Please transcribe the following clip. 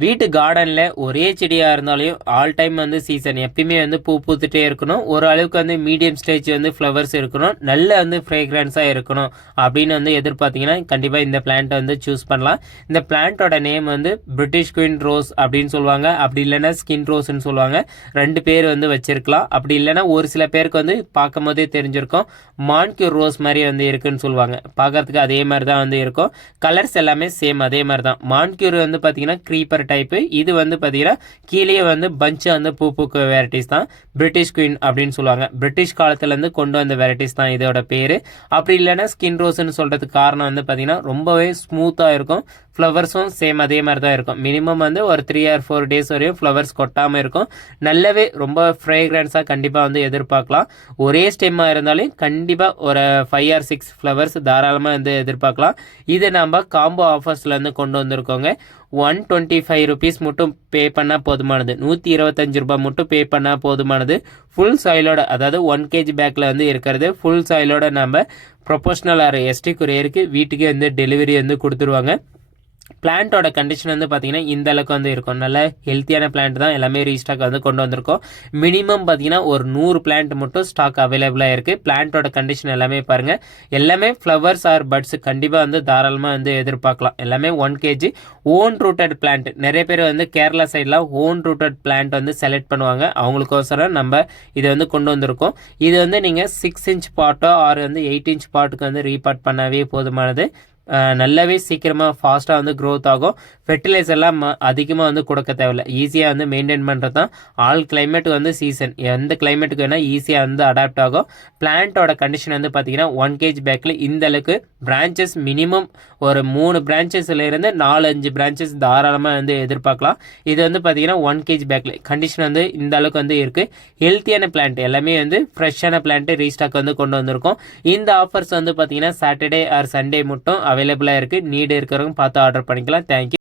வீட்டு கார்டனில் ஒரே செடியாக இருந்தாலும் ஆல் டைம் வந்து சீசன் எப்பயுமே வந்து பூ பூத்துட்டே இருக்கணும். ஒரு அளவுக்கு வந்து மீடியம் ஸ்டேஜ் வந்து ஃப்ளவர்ஸ் இருக்கணும். நல்ல வந்து ஃப்ரேக்ரன்ஸாக இருக்கணும் அப்படின்னு வந்து எதிர்பார்த்தீங்கன்னா கண்டிப்பாக இந்த பிளான்ட்டை வந்து சூஸ் பண்ணலாம். இந்த பிளான்ட்டோட நேம் வந்து பிரிட்டிஷ் குயின் ரோஸ் அப்படின்னு சொல்லுவாங்க. அப்படி இல்லைன்னா ஸ்கின் ரோஸ்ன்னு சொல்லுவாங்க. ரெண்டு பேர் வந்து வச்சிருக்கலாம். அப்படி இல்லைன்னா ஒரு சில பேருக்கு வந்து பார்க்கும் போதே தெரிஞ்சிருக்கும். மான்கியூர் ரோஸ் மாதிரி வந்து இருக்குன்னு சொல்லுவாங்க. பார்க்கறதுக்கு அதே மாதிரி தான் வந்து இருக்கும். கலர்ஸ் எல்லாமே சேம் அதே மாதிரி தான் மான்கியூர் வந்து பார்த்தீங்கன்னா க்ரீப்பர் டைப்பு இது வந்து பார்த்தீங்கன்னா கீழே வந்து பஞ்சு வந்து பூ பூக்க வெரைட்டிஸ் தான். பிரிட்டிஷ் குயின் அப்படின்னு சொல்லுவாங்க. பிரிட்டிஷ் காலத்துலேருந்து கொண்டு வந்த வெரைட்டிஸ் தான் இதோட பேர். அப்படி இல்லைன்னா ஸ்கின் ரோஸ்ன்னு சொல்கிறதுக்கு காரணம் வந்து பார்த்தீங்கன்னா ரொம்பவே ஸ்மூத்தாக இருக்கும். ஃப்ளவர்ஸும் சேம் அதே மாதிரி தான் இருக்கும். மினிமம் வந்து ஒரு த்ரீ ஆர் ஃபோர் டேஸ் வரையும் ஃப்ளவர்ஸ் கொட்டாமல் இருக்கும். நல்லாவே ரொம்ப ஃப்ரேக்ரன்ஸாக கண்டிப்பாக வந்து எதிர்பார்க்கலாம். ஒரே ஸ்டெம்மாக இருந்தாலும் கண்டிப்பாக ஒரு ஃபைவ் ஆர் சிக்ஸ் ஃப்ளவர்ஸ் தாராளமாக வந்து எதிர்பார்க்கலாம். இதை நம்ம காம்போ ஆஃபர்ஸ்லேருந்து கொண்டு வந்திருக்கோங்க. ஒன் டுவெண்ட்டி ஃபைவ் ருபீஸ் மட்டும் பே பண்ணால் போதுமானது. நூற்றி இருபத்தஞ்சு ரூபாய் மட்டும் பே பண்ணால் போதுமானது. ஃபுல் சாயிலோட அதாவது ஒன் கேஜி பேக்கில் வந்து இருக்கிறது. ஃபுல் சாயிலோட நம்ம ப்ரொபோஷனல் ஆர் எஸ்டி குரியருக்கு வீட்டுக்கே வந்து டெலிவரி வந்து கொடுத்துருவாங்க. பிளான்ட்டோட கண்டிஷன் வந்து பார்த்தீங்கன்னா இந்த அளவுக்கு வந்து இருக்கும். நல்ல ஹெல்த்தியான பிளான்ட் தான் எல்லாமே ரீஸ்டாக் வந்து கொண்டு வந்திருக்கோம். மினிமம் பார்த்தீங்கன்னா ஒரு நூறு பிளான்ட் மட்டும் ஸ்டாக் அவைலபிளாக இருக்குது பிளான்ட்டோட கண்டிஷன் எல்லாமே பாருங்கள் எல்லாமே ஃப்ளவர்ஸ் ஆர் பட்ஸ் கண்டிப்பாக வந்து தாராளமாக வந்து எதிர்பார்க்கலாம். எல்லாமே one KG own rooted plant நிறைய பேர் வந்து கேரளா சைடெலாம் ஓன் ரூட்டட் பிளான்ட் வந்து செலக்ட் பண்ணுவாங்க. அவங்களுக்கோசரம் நம்ம இதை வந்து கொண்டு வந்திருக்கோம். இது வந்து நீங்கள் சிக்ஸ் இன்ச் பாட்டோ ஆர் வந்து எயிட் இன்ச் பாட்டுக்கு வந்து ரீபார்ட் பண்ணவே போதுமானது. நல்லாவே சீக்கிரமாக ஃபாஸ்ட்டாக வந்து க்ரோத் ஆகும். ஃபெர்டிலைசர்லாம் அதிகமாக வந்து கொடுக்க தேவையில்ல. ஈஸியாக வந்து மெயின்டைன் பண்ணுறது தான் ஆல் கிளைமேட் வந்து சீசன் எந்த கிளைமேட்டுக்கு வேணால் ஈஸியாக வந்து அடாப்ட் ஆகும். பிளான்ட்டோட கண்டிஷன் வந்து பார்த்தீங்கன்னா ஒன் கேஜ் பேக்கில் இந்த அளவுக்கு பிரான்ச்சஸ் மினிமம் ஒரு மூணு பிரான்ச்சஸ்லேருந்து நாலு அஞ்சு பிரான்ச்சஸ் தாராளமாக வந்து எதிர்பார்க்கலாம். இது வந்து பார்த்தீங்கன்னா ஒன் கேஜ் பேக்கில் கண்டிஷன் வந்து இந்த அளவுக்கு வந்து இருக்குது ஹெல்த்தியான பிளான்ட் எல்லாமே வந்து ஃப்ரெஷ்ஷான பிளான்ட்டு ரீஸ்டாக் வந்து கொண்டு வந்திருக்கோம். இந்த ஆஃபர்ஸ் வந்து பார்த்தீங்கன்னா சாட்டர்டே ஆர் சண்டே மட்டும் அவைலபிளாக இருக்குது நீடு இருக்கிறவங்க பார்த்து ஆர்டர் பண்ணிக்கலாம். தேங்க்யூ